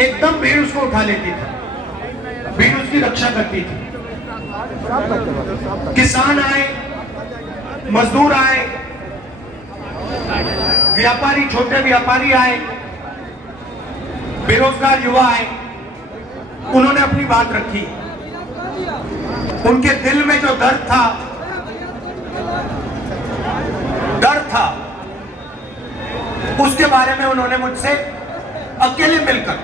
एकदम भीड़ उसको उठा लेती थी, भीड़ उसकी रक्षा करती थी। किसान आए, मजदूर आए, व्यापारी, छोटे व्यापारी आए, बेरोजगार युवा आए, उन्होंने अपनी बात रखी। उनके दिल में जो दर्द था, उसके बारे में उन्होंने मुझसे अकेले मिलकर,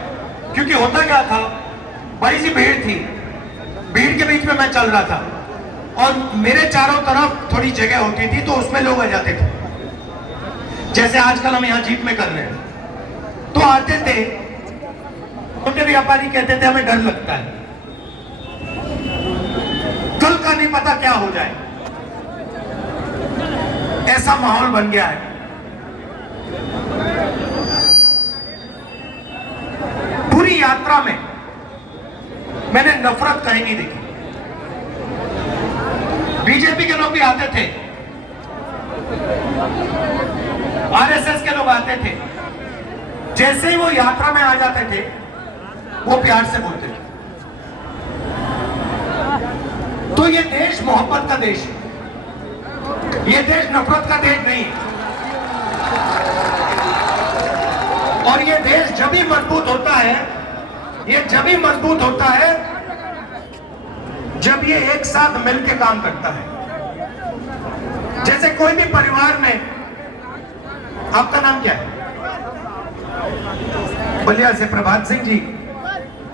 क्योंकि होता क्या था, बड़ी सी भीड़ थी, भीड़ के बीच में मैं चल रहा था और मेरे चारों तरफ थोड़ी जगह होती थी, तो उसमें लोग आ जाते थे, जैसे आजकल हम यहां जीप में कर रहे हैं। तो आते थे, छोटे व्यापारी कहते थे हमें डर लगता है, कल का नहीं पता क्या हो जाए, ऐसा माहौल बन गया है। पूरी यात्रा में मैंने नफरत कहीं नहीं देखी। बीजेपी के लोग भी आते थे, आरएसएस के लोग आते थे, जैसे ही वो यात्रा में आ जाते थे वो प्यार से बोलते थे। तो ये देश मोहब्बत का देश है, ये देश नफरत का देश नहीं है। और ये देश जब भी मजबूत होता है, ये जब भी मजबूत होता है जब ये एक साथ मिलकर काम करता है। जैसे कोई भी परिवार में, आपका नाम क्या है? बलिया से प्रभात सिंह जी।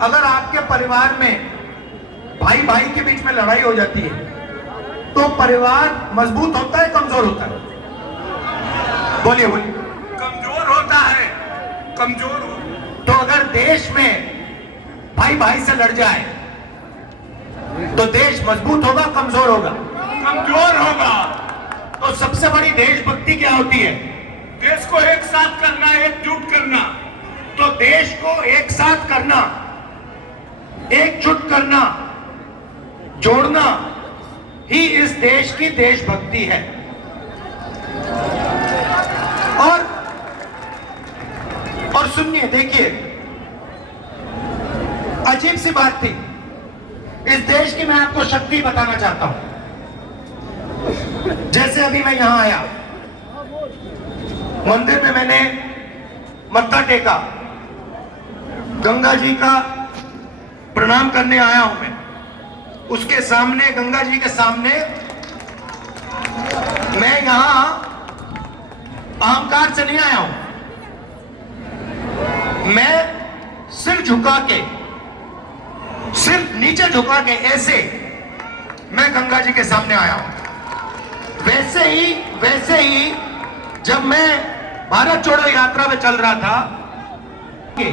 अगर आपके परिवार में भाई भाई के बीच में लड़ाई हो जाती है तो परिवार मजबूत होता है, कमजोर होता है? बोलिए बोलिए। कमजोर होता है, कमजोर हो। तो अगर देश में भाई भाई से लड़ जाए तो देश मजबूत होगा, कमजोर होगा? कमजोर होगा। तो सबसे बड़ी देशभक्ति क्या होती है? देश को एक साथ करना, एकजुट करना। तो देश को एक साथ करना, एकजुट करना, जोड़ना ही इस देश की देशभक्ति है। और सुनिए, देखिए, अजीब सी बात थी इस देश की, मैं आपको शक्ति बताना चाहता हूं। जैसे अभी मैं यहां आया, मंदिर में मैंने मत्था टेका, गंगा जी का प्रणाम करने आया हूं मैं। उसके सामने, गंगा जी के सामने मैं यहां अहंकार से नहीं आया हूं, मैं सिर झुका के, सिर्फ नीचे झुका के, ऐसे मैं गंगा जी के सामने आया हूं। वैसे ही जब मैं भारत जोड़ो यात्रा में चल रहा था, कि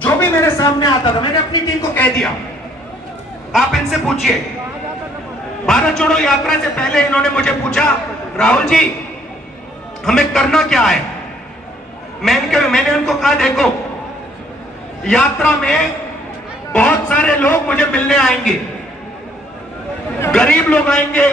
जो भी मेरे सामने आता था, मैंने अपनी टीम को कह दिया, आप इनसे पूछिए। भारत जोड़ो यात्रा से पहले इन्होंने मुझे पूछा, राहुल जी हमें करना क्या है? मैंने उनको कहा, देखो, यात्रा में बहुत सारे लोग मुझे मिलने आएंगे, गरीब लोग आएंगे,